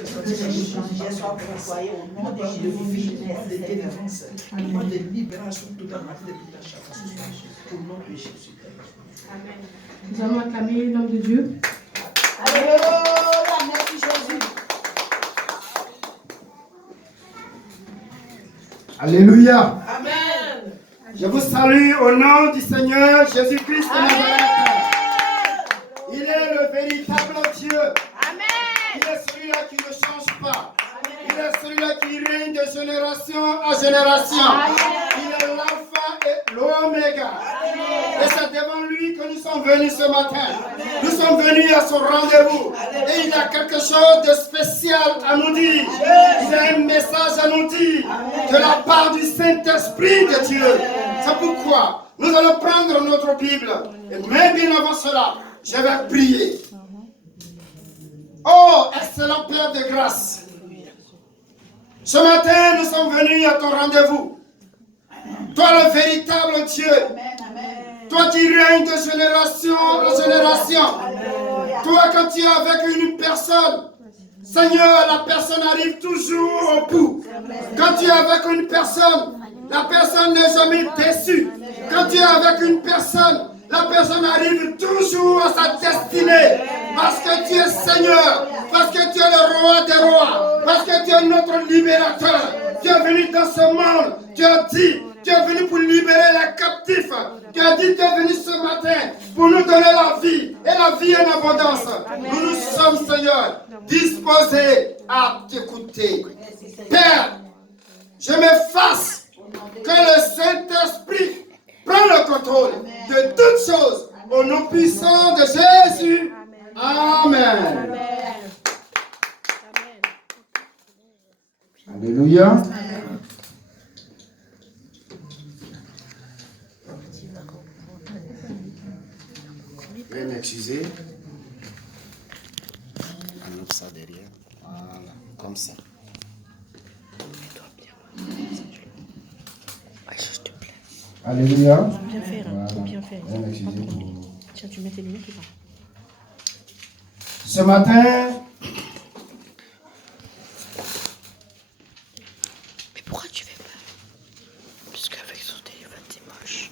J'ai soif pour employer au nom de Jésus. De délivrance, de libération totale de toute la chair. Au nom de Jésus. Amen. Nous allons acclamer l'homme de Dieu. Alléluia, merci Jésus. Alléluia. Amen. Je vous salue au nom du Seigneur Jésus-Christ de Nazareth. Il est le véritable Dieu. Amen. Il est celui-là qui ne change pas. Il est celui-là qui règne de génération à génération. Il est l'alpha et l'oméga. Et c'est devant lui que nous sommes venus ce matin. Nous sommes venus à son rendez-vous. Et il a quelque chose de spécial à nous dire. Il a un message à nous dire de la part du Saint-Esprit de Dieu. C'est pourquoi nous allons prendre notre Bible. Et même bien avant cela, je vais prier. Oh, excellent Père de grâce. Ce matin, nous sommes venus à ton rendez-vous. Toi, le véritable Dieu. Toi qui règnes de génération en génération. Toi, quand tu es avec une personne, Seigneur, la personne arrive toujours au bout. Quand tu es avec une personne, la personne n'est jamais déçue. Quand tu es avec une personne, la personne arrive toujours à sa destinée. Parce que tu es Seigneur. Parce que tu es le roi des rois. Parce que tu es notre libérateur. Tu es venu dans ce monde. Tu as dit, tu es venu pour libérer les captifs. Tu as dit, tu es venu ce matin pour nous donner la vie. Et la vie en abondance. Nous sommes, Seigneur, disposés à t'écouter. Père, je m'efface que le Saint-Esprit prenne le contrôle de toutes choses. Au nom puissant de Jésus. Amen. Alléluia. Veuillez m'excuser. On ouvre ça derrière. Voilà, comme ça. Alléluia. Bien faire, hein. Faut bien faire. Tiens, tu mets tes lunettes ou pas? Ce matin, Mais pourquoi tu fais pas? Parce qu'avec son téléphone, c'est moche.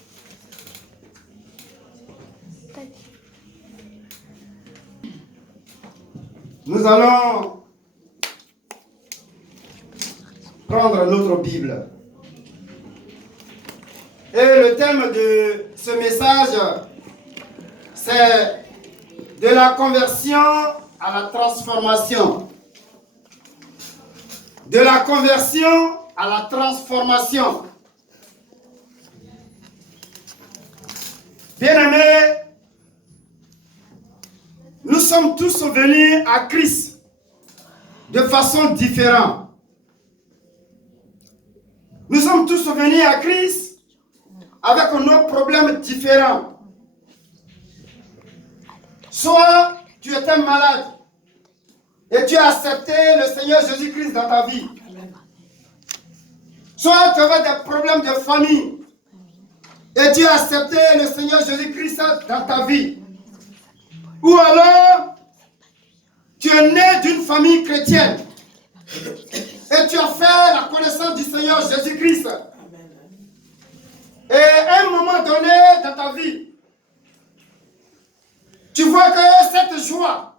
nous allons prendre notre Bible. Et le thème de ce message, c'est de la conversion à la transformation. De la conversion à la transformation. Bien-aimés, nous sommes tous venus à Christ de façon différente. Nous sommes tous venus à Christ avec nos problèmes différents. Soit tu étais malade et tu as accepté le Seigneur Jésus-Christ dans ta vie. Soit tu avais des problèmes de famille et tu as accepté le Seigneur Jésus-Christ dans ta vie. Ou alors, tu es né d'une famille chrétienne et tu as fait la connaissance du Seigneur Jésus-Christ. Et à un moment donné dans ta vie, tu vois que cette joie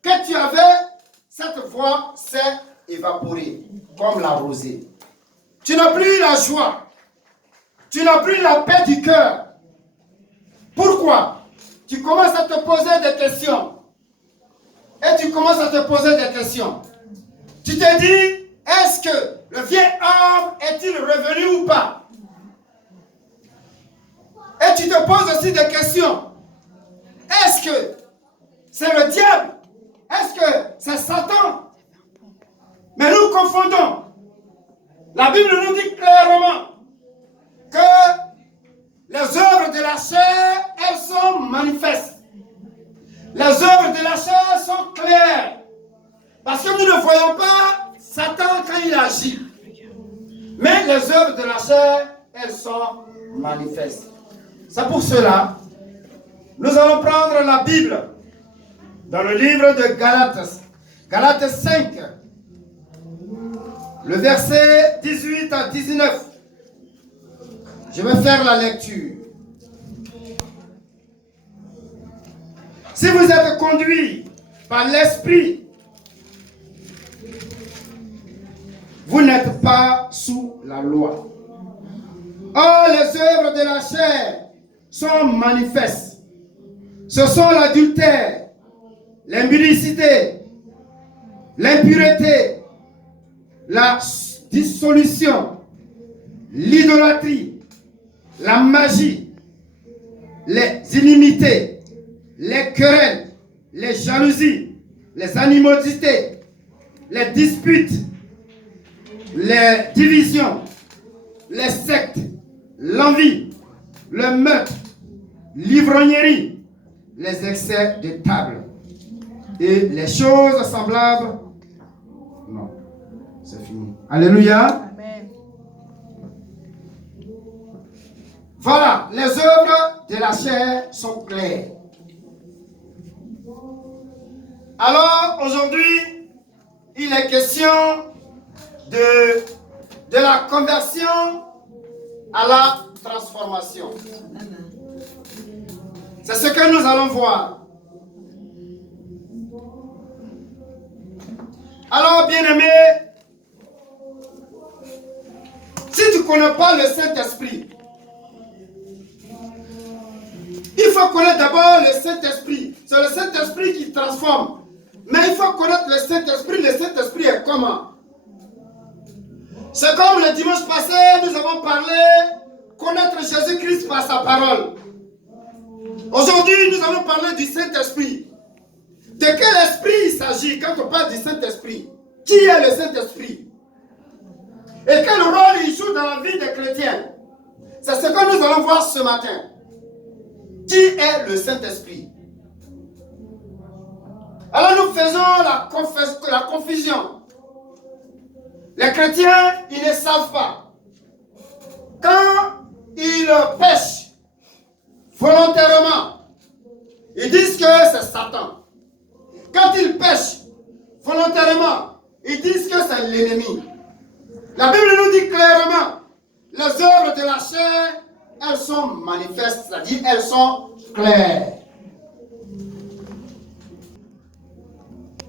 que tu avais, cette voix s'est évaporée comme la rosée. Tu n'as plus la joie. Tu n'as plus la paix du cœur. Pourquoi? Tu commences à te poser des questions. Et tu commences à te poser des questions. Tu te dis, est-ce que le vieil homme est-il revenu ou pas? Et tu te poses aussi des questions. Est-ce que c'est le diable? Est-ce que c'est Satan? Mais nous confondons. La Bible nous dit clairement que les œuvres de la chair, elles sont manifestes. Les œuvres de la chair sont claires. Parce que nous ne voyons pas Satan quand il agit. Mais les œuvres de la chair, elles sont manifestes. C'est pour cela, nous allons prendre la Bible dans le livre de Galates, Galates 5, le verset 18 à 19. Je vais faire la lecture. Si vous êtes conduit par l'Esprit, vous n'êtes pas sous la loi. Or, les œuvres de la chair sont manifestes. Ce sont l'adultère, l'impudicité, l'impureté, la dissolution, l'idolâtrie, la magie, les inimités, les querelles, les jalousies, les animosités, les disputes, les divisions, les sectes, l'envie, le meurtre, l'ivrognerie, les excès de table et les choses semblables. Non, c'est fini. Alléluia. Amen. Voilà, les œuvres de la chair sont claires. Alors, aujourd'hui, il est question de la conversion à la transformation. C'est ce que nous allons voir. Alors, bien-aimé, si tu ne connais pas le Saint-Esprit, il faut connaître d'abord le Saint-Esprit. C'est le Saint-Esprit qui transforme. Mais il faut connaître le Saint-Esprit. Le Saint-Esprit est comment? C'est comme le dimanche passé, nous avons parlé, connaître Jésus-Christ par sa parole. Aujourd'hui, nous allons parler du Saint-Esprit. De quel esprit il s'agit quand on parle du Saint-Esprit? Qui est le Saint-Esprit? Et quel rôle il joue dans la vie des chrétiens? C'est ce que nous allons voir ce matin. Qui est le Saint-Esprit? Alors nous faisons la confusion. Les chrétiens, ils ne savent pas. Quand ils pêchent volontairement, ils disent que c'est Satan. Quand ils pêchent volontairement, ils disent que c'est l'ennemi. La Bible nous dit clairement, les œuvres de la chair, elles sont manifestes, c'est-à-dire elles sont claires.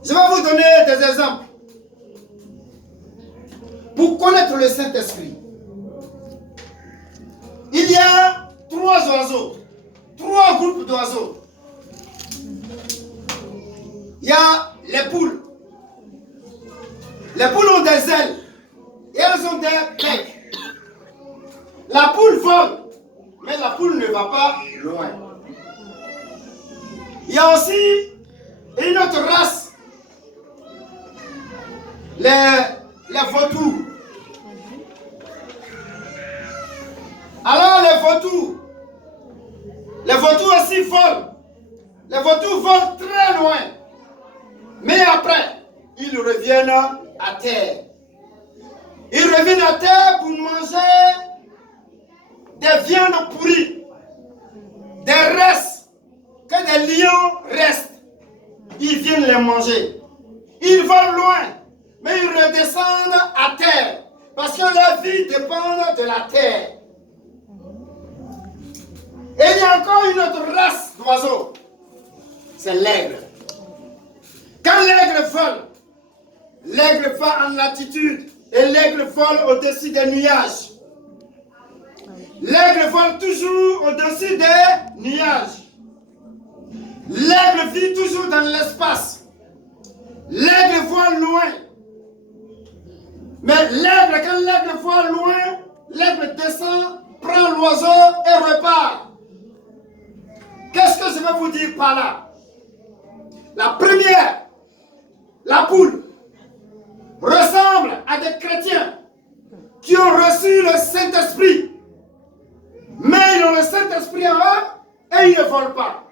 Je vais vous donner des exemples. Pour connaître le Saint-Esprit, il y a 3 oiseaux, 3 groupes d'oiseaux. Il y a les poules. Les poules ont des ailes et elles ont des becs. La poule vole, mais la poule ne va pas loin. Il y a aussi une autre race, les vautours. Alors les vautours aussi volent. Les vautours volent très loin. Mais après, ils reviennent à terre. Ils reviennent à terre pour manger des viandes pourries, des restes, que des lions restent. Ils viennent les manger. Ils volent loin, mais ils redescendent à terre, parce que leur vie dépend de la terre. Et il y a encore une autre race d'oiseaux, c'est l'aigle. Quand l'aigle va en latitude et l'aigle vole au-dessus des nuages. L'aigle vole toujours au-dessus des nuages. L'aigle vit toujours dans l'espace. L'aigle vole loin. Mais quand l'aigle vole loin, l'aigle descend, prend l'oiseau et repart. Qu'est-ce que je vais vous dire par là? La première, la poule, ressemble à des chrétiens qui ont reçu le Saint-Esprit. Mais ils ont le Saint-Esprit en eux et ils ne volent pas.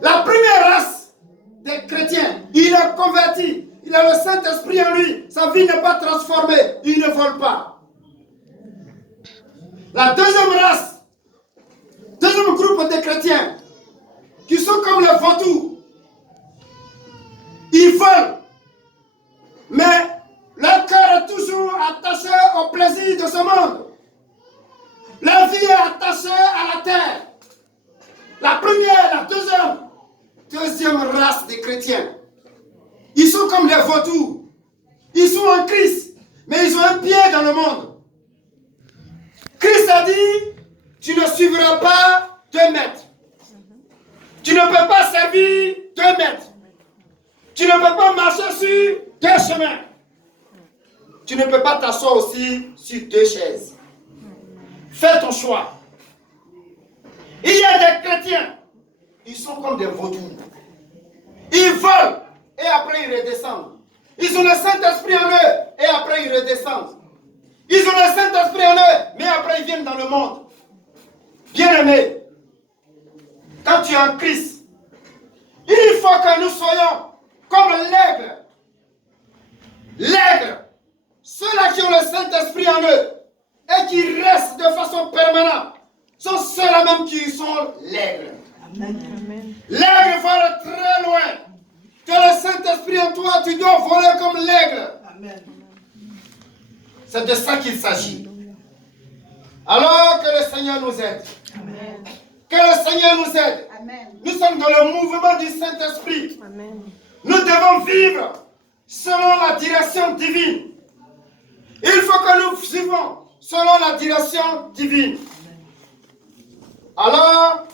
La première race des chrétiens, il est converti, il a le Saint-Esprit en lui, sa vie n'est pas transformée, il ne vole pas. La deuxième race, deuxième groupe de chrétiens, qui sont comme les vautours. Ils veulent. Mais leur cœur est toujours attaché au plaisir de ce monde. Leur vie est attachée à la terre. La première, la deuxième race des chrétiens. Ils sont comme des vautours. Ils sont en Christ, mais ils ont un pied dans le monde. Christ a dit, tu ne suivras pas 2 mètres. Tu ne peux pas servir 2 mètres. Tu ne peux pas marcher sur 2 chemins. Tu ne peux pas t'asseoir aussi sur 2 chaises. Fais ton choix. Il y a des chrétiens, ils sont comme des vautours. Ils volent et après ils redescendent. Ils ont le Saint-Esprit en eux et après ils redescendent. Ils ont le Saint-Esprit en eux, mais après ils viennent dans le monde. Bien-aimés, quand tu es en Christ, il faut que nous soyons comme l'aigle. L'aigle, ceux-là qui ont le Saint-Esprit en eux et qui restent de façon permanente, sont ceux-là même qui sont l'aigle. L'aigle va aller très loin. Tu as le Saint-Esprit en toi, tu dois voler comme l'aigle. C'est de ça qu'il s'agit. Alors que le Seigneur nous aide. Amen. Que le Seigneur nous aide. Amen. Nous sommes dans le mouvement du Saint-Esprit. Nous devons vivre selon la direction divine. Il faut que nous suivons selon la direction divine. Alors,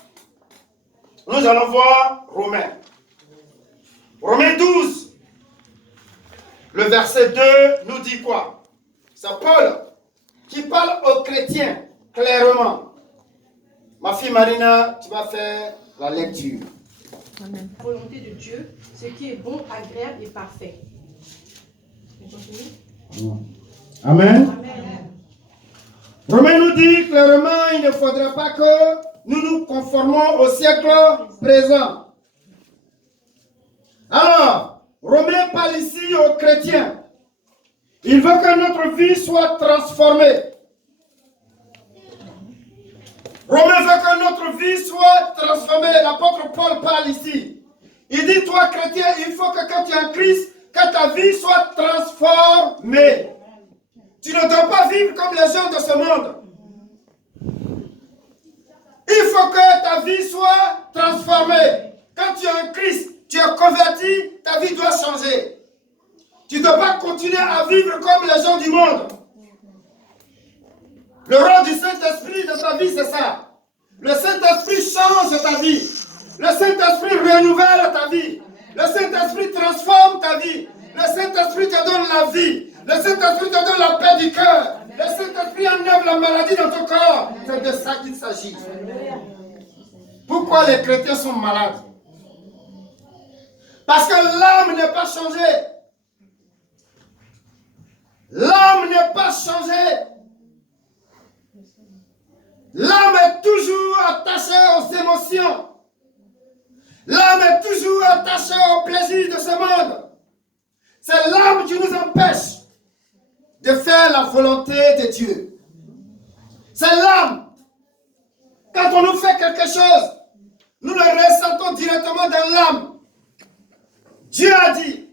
nous allons voir Romains. Romains 12, le verset 2 nous dit quoi? C'est Paul qui parle aux chrétiens clairement. Ma fille Marina, tu vas faire la lecture. La volonté de Dieu, ce qui est bon, agréable et parfait. Amen. Amen. Romains nous dit clairement, il ne faudrait pas que nous nous conformons au siècle présent. Alors, Romains parle ici aux chrétiens. Il veut que notre vie soit transformée. Romains veut que notre vie soit transformée. L'apôtre Paul parle ici. Il dit, toi chrétien, il faut que quand tu es en Christ, que ta vie soit transformée. Tu ne dois pas vivre comme les gens de ce monde. Il faut que ta vie soit transformée. Quand tu es en Christ, tu es converti, ta vie doit changer. Tu ne dois pas continuer à vivre comme les gens du monde. Le rôle du Saint-Esprit de ta vie, c'est ça. Le Saint-Esprit change ta vie. Le Saint-Esprit renouvelle ta vie. Le Saint-Esprit transforme ta vie. Le Saint-Esprit te donne la vie. Le Saint-Esprit te donne la paix du cœur. Le Saint-Esprit enlève la maladie dans ton corps. C'est de ça qu'il s'agit. Pourquoi les chrétiens sont malades? Parce que l'âme n'est pas changée. L'âme n'est pas changée. L'âme est toujours attachée aux émotions. L'âme est toujours attachée au plaisir de ce monde. C'est l'âme qui nous empêche de faire la volonté de Dieu. C'est l'âme. Quand on nous fait quelque chose, nous le ressentons directement dans l'âme. Dieu a dit,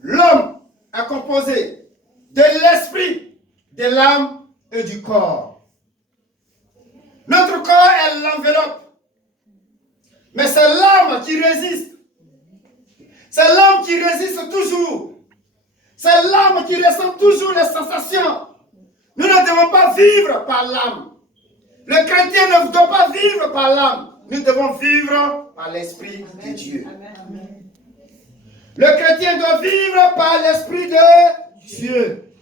l'homme est composé de l'esprit, de l'âme et du corps. Notre corps est l'enveloppe. Mais c'est l'âme qui résiste. C'est l'âme qui résiste toujours. C'est l'âme qui ressent toujours les sensations. Nous ne devons pas vivre par l'âme. Le chrétien ne doit pas vivre par l'âme. Nous devons vivre par l'Esprit de Dieu. Le chrétien doit vivre par l'Esprit de Dieu.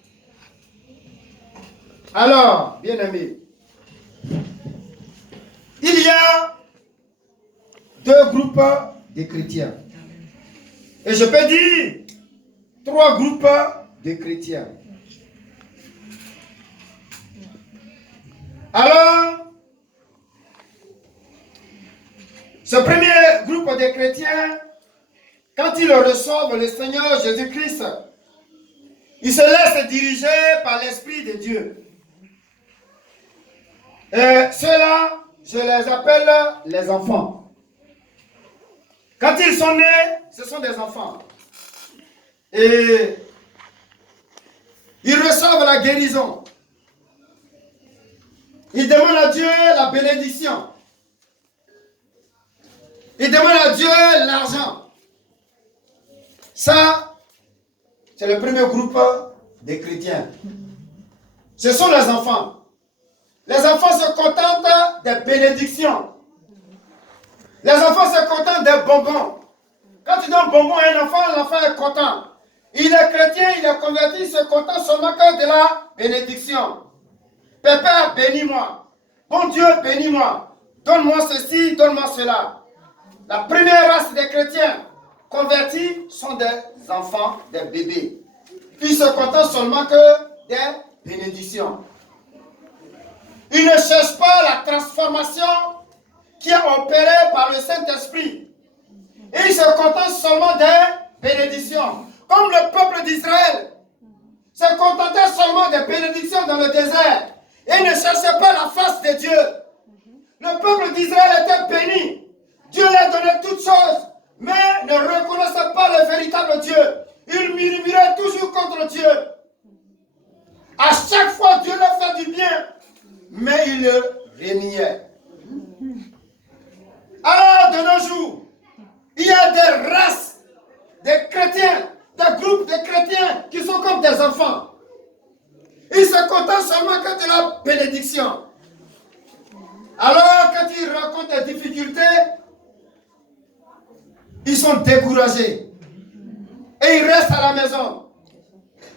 Alors, bien-aimés, il y a 2 groupes de chrétiens. Et je peux dire 3 groupes de chrétiens. Alors, ce premier groupe de chrétiens, quand ils reçoivent le Seigneur Jésus-Christ, ils se laissent diriger par l'Esprit de Dieu. Et ceux-là, je les appelle les enfants. Quand ils sont nés, ce sont des enfants. et ils reçoivent la guérison. Ils demandent à Dieu la bénédiction. Ils demandent à Dieu l'argent. Ça, c'est le premier groupe des chrétiens. Ce sont les enfants. Les enfants se contentent des bénédictions. Les enfants se contentent des bonbons. Quand tu donnes bonbons à un enfant, l'enfant est content. Il est chrétien, il est converti, il se contente seulement que de la bénédiction. Pépère, bénis-moi. Bon Dieu, bénis-moi. Donne-moi ceci, donne-moi cela. La première race des chrétiens convertis sont des enfants, des bébés. Ils se contentent seulement que des bénédictions. Ils ne cherchent pas la transformation qui est opérée par le Saint-Esprit. Et ils se contentent seulement des bénédictions. Comme le peuple d'Israël se contentait seulement des bénédictions dans le désert. Et ils ne cherchaient pas la face de Dieu. Le peuple d'Israël était béni. Dieu leur donnait toutes choses, mais ne reconnaissait pas le véritable Dieu. Ils murmuraient toujours contre Dieu. À chaque fois, Dieu leur fait du bien, mais ils le reniaient. Alors, de nos jours, il y a des races, des chrétiens, des groupes de chrétiens qui sont comme des enfants. Ils se contentent seulement que de la bénédiction. Alors, quand ils rencontrent des difficultés, ils sont découragés. Et ils restent à la maison.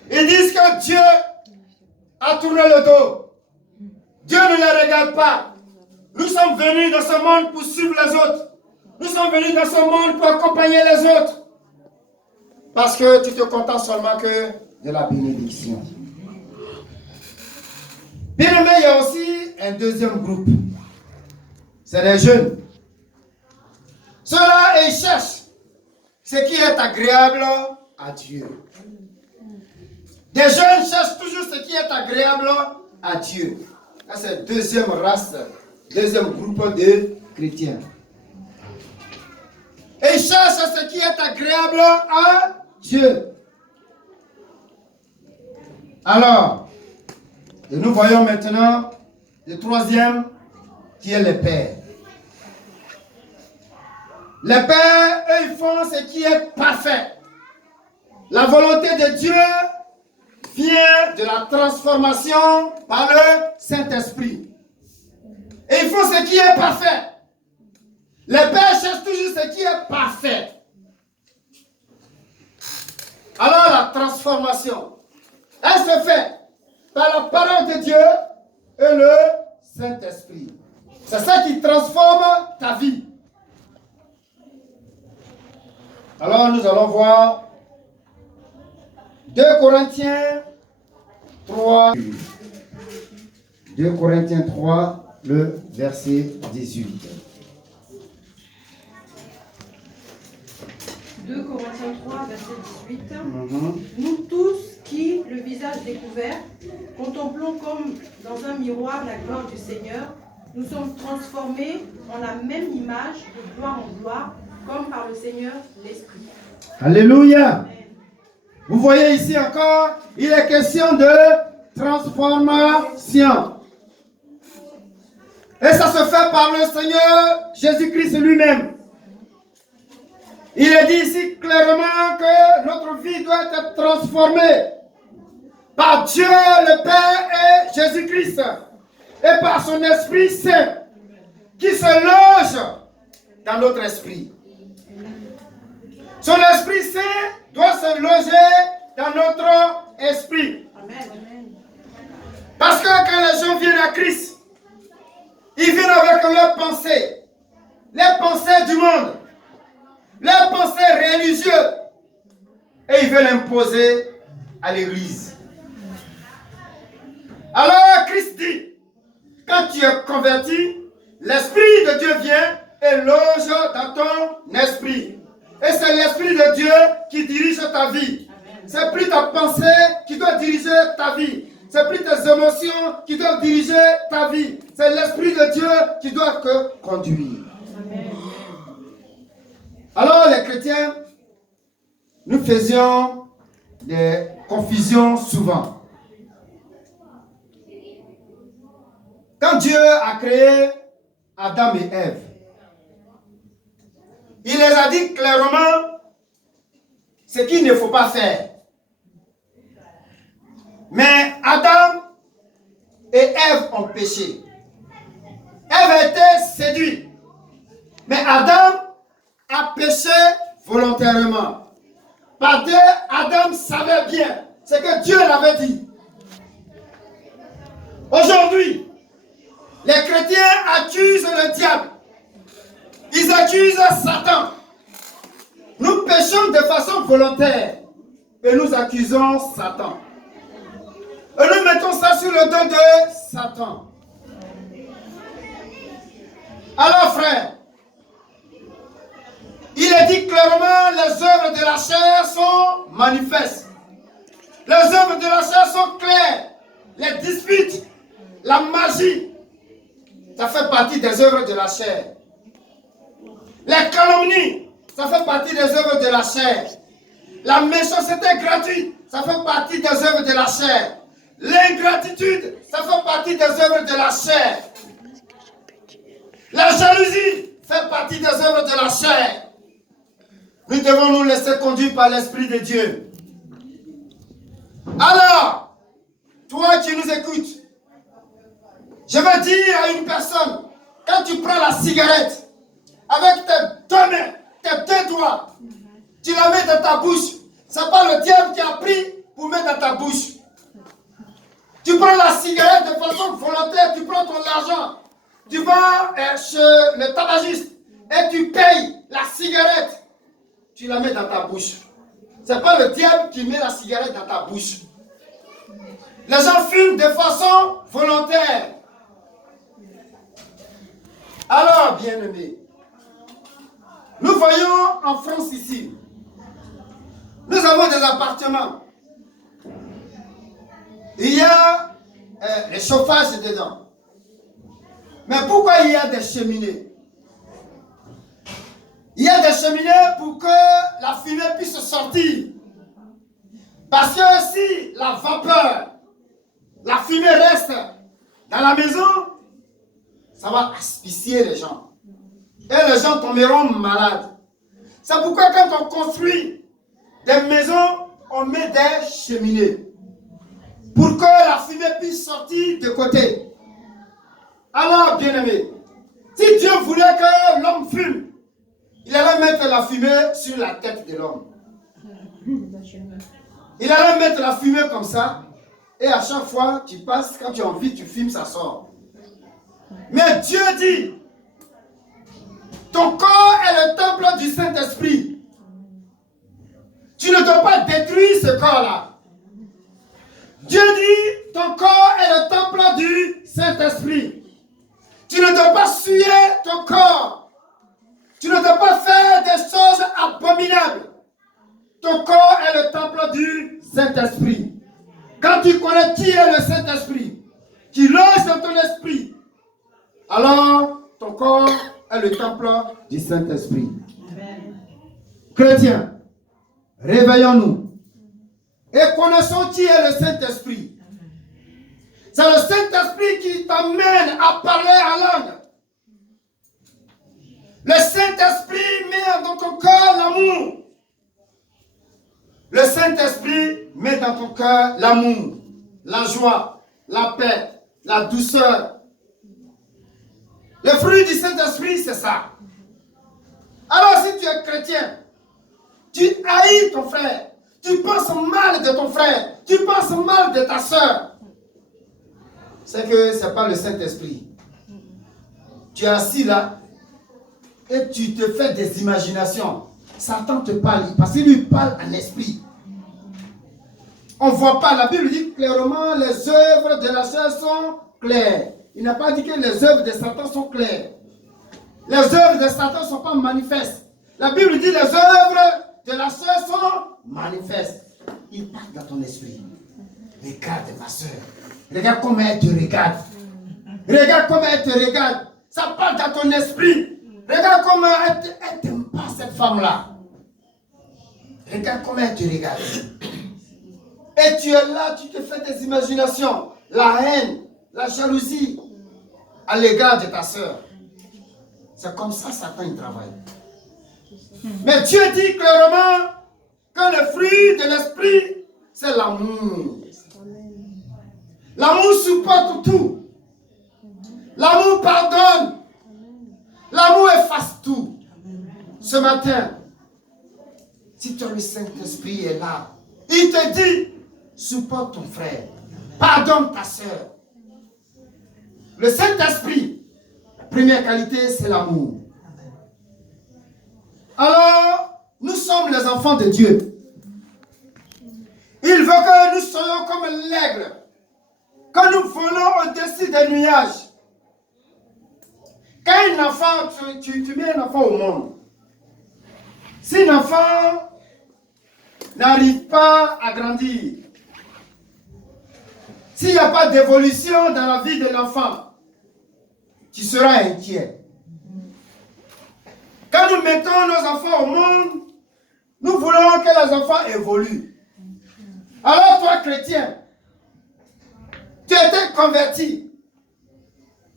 Ils disent que Dieu a tourné le dos. Dieu ne les regarde pas. Nous sommes venus dans ce monde pour suivre les autres. Nous sommes venus dans ce monde pour accompagner les autres. Parce que tu te contentes seulement que de la bénédiction. Bien aimé, il y a aussi un deuxième groupe. C'est les jeunes. Ceux-là, ils cherchent ce qui est agréable à Dieu. Des jeunes cherchent toujours ce qui est agréable à Dieu. Ça, c'est la deuxième race, deuxième groupe de chrétiens. Et ils cherchent ce qui est agréable à Dieu. Alors, et nous voyons maintenant le troisième qui est le Père. Les pères, eux, ils font ce qui est parfait. La volonté de Dieu vient de la transformation par le Saint-Esprit. Et ils font ce qui est parfait. Les pères cherchent toujours ce qui est parfait. Alors la transformation, elle se fait par la parole de Dieu et le Saint-Esprit. C'est ça qui transforme ta vie. Alors nous allons voir 2 Corinthiens 3. 2 Corinthiens 3, le verset 18. 2 Corinthiens 3, verset 18. Nous tous qui, le visage découvert, contemplons comme dans un miroir la gloire du Seigneur, nous sommes transformés en la même image de gloire en gloire, comme par le Seigneur l'Esprit. Alléluia. Vous voyez ici encore, il est question de transformation. Et ça se fait par le Seigneur Jésus-Christ lui-même. Il est dit ici clairement que notre vie doit être transformée par Dieu le Père et Jésus-Christ et par son Esprit Saint qui se loge dans notre esprit. Son Esprit Saint doit se loger dans notre esprit. Parce que quand les gens viennent à Christ, ils viennent avec leurs pensées, les pensées du monde, les pensées religieuses, et ils veulent imposer à l'Église. Alors Christ dit, quand tu es converti, l'Esprit de Dieu vient et loge dans ton esprit. Et c'est l'Esprit de Dieu qui dirige ta vie. C'est plus ta pensée qui doit diriger ta vie. C'est plus tes émotions qui doivent diriger ta vie. C'est l'Esprit de Dieu qui doit te conduire. Amen. Alors les chrétiens, nous faisions des confusions souvent. Quand Dieu a créé Adam et Ève, il les a dit clairement ce qu'il ne faut pas faire. Mais Adam et Ève ont péché. Ève a été séduite. Mais Adam a péché volontairement. Parce que Adam savait bien ce que Dieu l'avait dit. Aujourd'hui, les chrétiens accusent le diable. Ils accusent Satan. Nous péchons de façon volontaire et nous accusons Satan. Et nous mettons ça sur le dos de Satan. Alors frère, il est dit clairement, les œuvres de la chair sont manifestes. Les œuvres de la chair sont claires. Les disputes, la magie, ça fait partie des œuvres de la chair. Les calomnies, ça fait partie des œuvres de la chair. La méchanceté gratuite, ça fait partie des œuvres de la chair. L'ingratitude, ça fait partie des œuvres de la chair. La jalousie fait partie des œuvres de la chair. Nous devons nous laisser conduire par l'Esprit de Dieu. Alors, toi qui nous écoutes, je veux dire à une personne, quand tu prends la cigarette, avec tes deux mains, tes deux doigts, tu la mets dans ta bouche. Ce n'est pas le diable qui a pris pour mettre dans ta bouche. Tu prends la cigarette de façon volontaire, tu prends ton argent, tu vas chez le tabagiste et tu payes la cigarette. Tu la mets dans ta bouche. Ce n'est pas le diable qui met la cigarette dans ta bouche. Les gens fument de façon volontaire. Alors, bien-aimés, nous voyons en France ici, nous avons des appartements. Il y a les chauffages dedans. Mais pourquoi il y a des cheminées? Il y a des cheminées pour que la fumée puisse sortir. Parce que si la vapeur, la fumée reste dans la maison, ça va asphyxier les gens. Et les gens tomberont malades. C'est pourquoi quand on construit des maisons, on met des cheminées. Pour que la fumée puisse sortir de côté. Alors, bien-aimé, si Dieu voulait que l'homme fume, il allait mettre la fumée sur la tête de l'homme. Il allait mettre la fumée comme ça. Et à chaque fois, tu passes, quand tu as envie, tu fumes, ça sort. Mais Dieu dit, ton corps est le temple du Saint-Esprit. Tu ne dois pas détruire ce corps-là. Dieu dit, ton corps est le temple du Saint-Esprit. Tu ne dois pas suer ton corps. Tu ne dois pas faire des choses abominables. Ton corps est le temple du Saint-Esprit. Quand tu connais qui est le Saint-Esprit, qui loge dans ton esprit, alors ton corps est le temple du Saint-Esprit. Chrétiens, réveillons-nous et connaissons qui est le Saint-Esprit. C'est le Saint-Esprit qui t'amène à parler en langue. Le Saint-Esprit met dans ton cœur l'amour. Le Saint-Esprit met dans ton cœur l'amour, la joie, la paix, la douceur. Le fruit du Saint-Esprit, c'est ça. Alors si tu es chrétien, tu haïs ton frère, tu penses mal de ton frère, tu penses mal de ta soeur, c'est que ce n'est pas le Saint-Esprit. Tu es assis là et tu te fais des imaginations. Satan te parle parce qu'il lui parle en esprit. On ne voit pas, la Bible dit clairement les œuvres de la chair sont claires. Il n'a pas dit que les œuvres de Satan sont claires. Les œuvres de Satan ne sont pas manifestes. La Bible dit les œuvres de la chair sont manifestes. Il parle dans ton esprit. Regarde ma soeur. Regarde comment elle te regarde. Regarde comment elle te regarde. Ça parle dans ton esprit. Regarde comment elle t'aime pas, cette femme-là. Regarde comment elle te regarde. Et tu es là, tu te fais des imaginations. La haine, la jalousie à l'égard de ta soeur. C'est comme ça Satan il travaille. Mais Dieu dit clairement que le fruit de l'esprit, c'est l'amour. L'amour supporte tout. L'amour pardonne. L'amour efface tout. Ce matin, si tu as le Saint-Esprit est là, il te dit, supporte ton frère, pardonne ta soeur. Le Saint-Esprit, la première qualité, c'est l'amour. Alors, nous sommes les enfants de Dieu. Il veut que nous soyons comme l'aigle, que nous volons au-dessus des nuages. Quand un enfant, tu mets un enfant au monde, si un enfant n'arrive pas à grandir, s'il n'y a pas d'évolution dans la vie de l'enfant, tu seras inquiet. Quand nous mettons nos enfants au monde, nous voulons que les enfants évoluent. Alors toi, chrétien, tu as été converti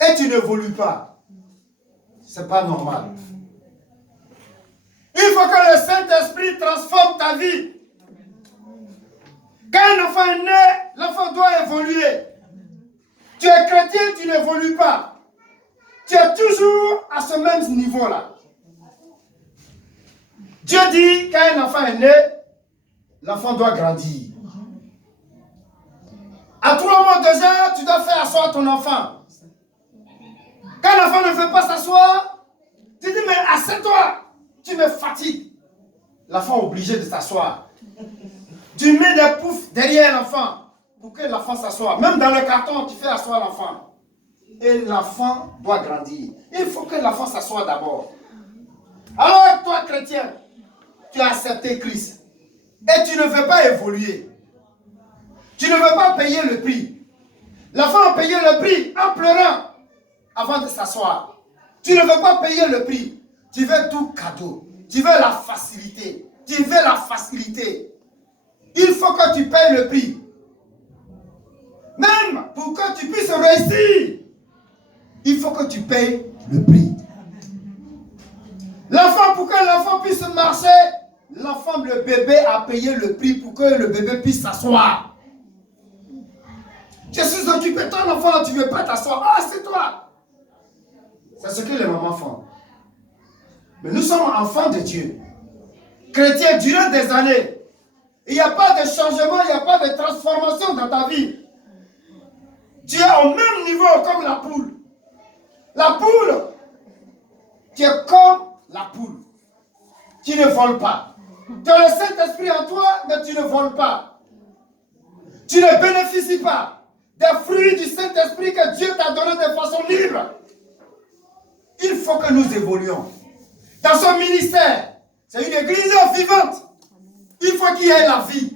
et tu n'évolues pas. Ce n'est pas normal. Il faut que le Saint-Esprit transforme ta vie. Quand un enfant est né, l'enfant doit évoluer. Tu es chrétien, tu n'évolues pas. Tu es toujours à ce même niveau-là. Dieu dit, quand un enfant est né, l'enfant doit grandir. À 3 mois déjà, tu dois faire asseoir ton enfant. Quand l'enfant ne veut pas s'asseoir, tu dis, mais assieds-toi, tu me fatigues. L'enfant est obligé de s'asseoir. Tu mets des poufs derrière l'enfant pour que l'enfant s'assoie. Même dans le carton, tu fais asseoir l'enfant. Et l'enfant doit grandir. Il faut que l'enfant s'assoie d'abord. Alors toi, chrétien, tu as accepté Christ. Et tu ne veux pas évoluer. Tu ne veux pas payer le prix. L'enfant a payé le prix en pleurant avant de s'asseoir. Tu ne veux pas payer le prix. Tu veux tout cadeau. Tu veux la facilité. Tu veux la facilité. Il faut que tu payes le prix. Même pour que tu puisses réussir, il faut que tu payes le prix. L'enfant, pour que l'enfant puisse marcher, l'enfant, le bébé a payé le prix pour que le bébé puisse s'asseoir. Je suis occupé, ton enfant, tu ne veux pas t'asseoir. Ah, c'est toi. C'est ce que les mamans font. Mais nous sommes enfants de Dieu. Chrétiens, durant des années, il n'y a pas de changement, il n'y a pas de transformation dans ta vie. Tu es au même niveau comme la poule. La poule, tu es comme la poule. Tu ne voles pas. Tu as le Saint-Esprit en toi, mais tu ne voles pas. Tu ne bénéficies pas des fruits du Saint-Esprit que Dieu t'a donné de façon libre. Il faut que nous évoluions. Dans son ministère, c'est une église vivante. Il faut qu'il y ait la vie.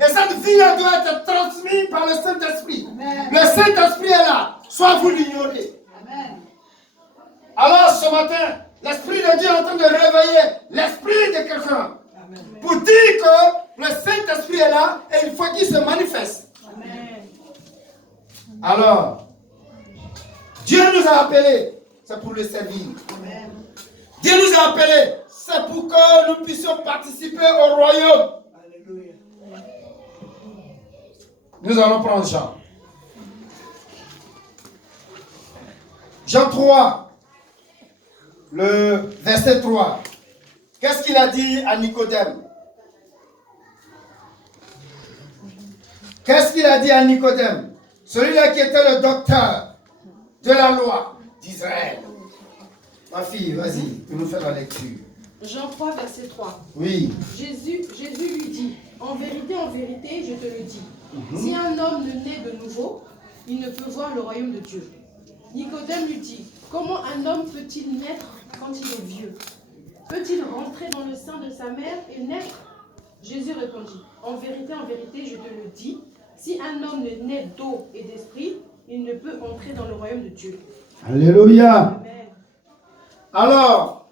Et cette vie-là doit être transmise par le Saint-Esprit. Le Saint-Esprit est là, soit vous l'ignorez. Alors ce matin, l'Esprit de Dieu est en train de réveiller l'esprit de quelqu'un. Pour dire que le Saint-Esprit est là et il faut qu'il se manifeste. Alors, Dieu nous a appelés, c'est pour le servir. Dieu nous a appelés, c'est pour que nous puissions participer au royaume. Nous allons prendre Jean. Jean 3, le verset 3. Qu'est-ce qu'il a dit à Nicodème? Qu'est-ce qu'il a dit à Nicodème? Celui-là qui était le docteur de la loi d'Israël. Ma fille, vas-y, tu nous fais la lecture. Jean 3, verset 3. Oui. Jésus lui dit, en vérité, je te le dis, si un homme ne naît de nouveau, il ne peut voir le royaume de Dieu. Nicodème lui dit, comment un homme peut-il naître quand il est vieux? Peut-il rentrer dans le sein de sa mère et naître? Jésus répondit, en vérité, je te le dis, si un homme ne naît d'eau et d'esprit, il ne peut entrer dans le royaume de Dieu. Alléluia. Amen. Alors,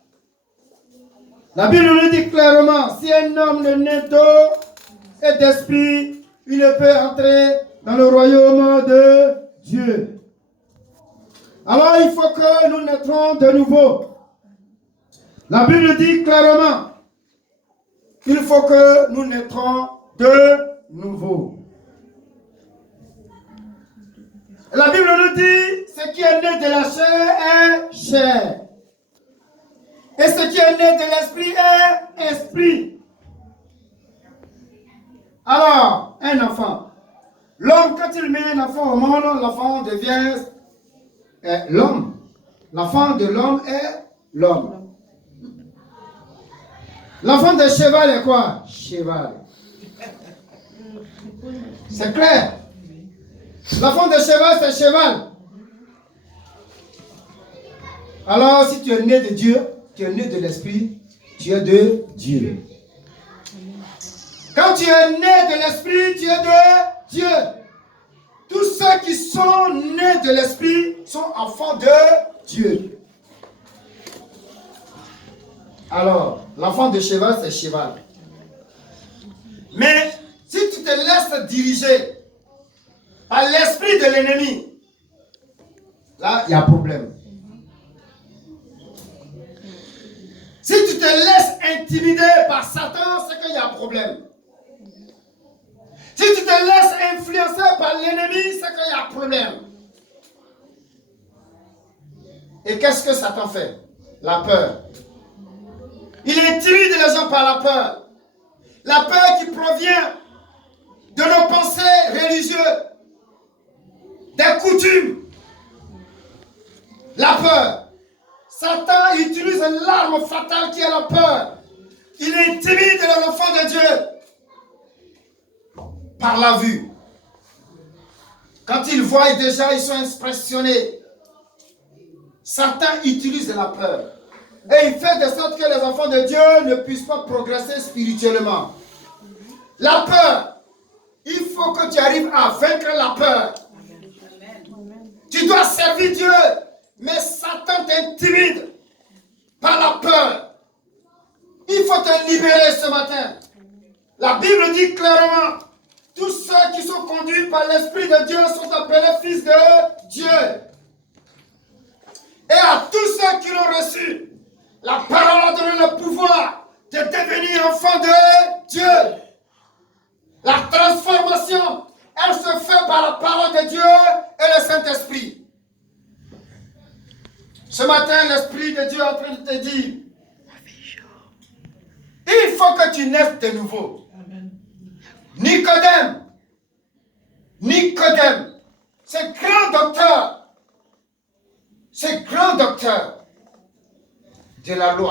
la Bible nous dit clairement, si un homme ne naît d'eau et d'esprit, il ne peut entrer dans le royaume de Dieu. Alors il faut que nous naîtrons de nouveau. La Bible dit clairement, il faut que nous naîtrons de nouveau. La Bible nous dit, ce qui est né de la chair est chair. Et ce qui est né de l'esprit est esprit. Alors, un enfant. L'homme, quand il met un enfant au monde, l'enfant devient l'homme. L'enfant de l'homme est l'homme. L'enfant de cheval est quoi? Cheval. C'est clair. L'enfant de cheval, c'est cheval. Alors, si tu es né de Dieu, tu es né de l'esprit, tu es de Dieu. Quand tu es né de l'esprit, tu es de Dieu. Tous ceux qui sont nés de l'esprit sont enfants de Dieu. Alors, l'enfant de cheval, c'est cheval. Mais si tu te laisses diriger par l'esprit de l'ennemi, là, il y a problème. Si tu te laisses intimider par Satan, c'est qu'il y a problème. Si tu te laisses influencer par l'ennemi, c'est qu'il y a problème. Et qu'est-ce que Satan fait? La peur. Il intimide les gens par la peur. La peur qui provient de nos pensées religieuses, des coutumes. La peur. Satan utilise l'arme fatale qui est la peur. Il intimide l'enfant de Dieu par la vue. Quand ils voient déjà, ils sont impressionnés. Satan utilise la peur. Et il fait de sorte que les enfants de Dieu ne puissent pas progresser spirituellement. La peur. Il faut que tu arrives à vaincre la peur. Tu dois servir Dieu. Mais Satan t'intimide par la peur. Il faut te libérer ce matin. La Bible dit clairement, tous ceux qui sont conduits par l'Esprit de Dieu sont appelés fils de Dieu. Et à tous ceux qui l'ont reçu, la parole a donné le pouvoir de devenir enfant de Dieu. La transformation, elle se fait par la parole de Dieu et le Saint-Esprit. Ce matin, l'Esprit de Dieu est en train de te dire, il faut que tu naisses de nouveau. Nicodème, ce grand docteur de la loi.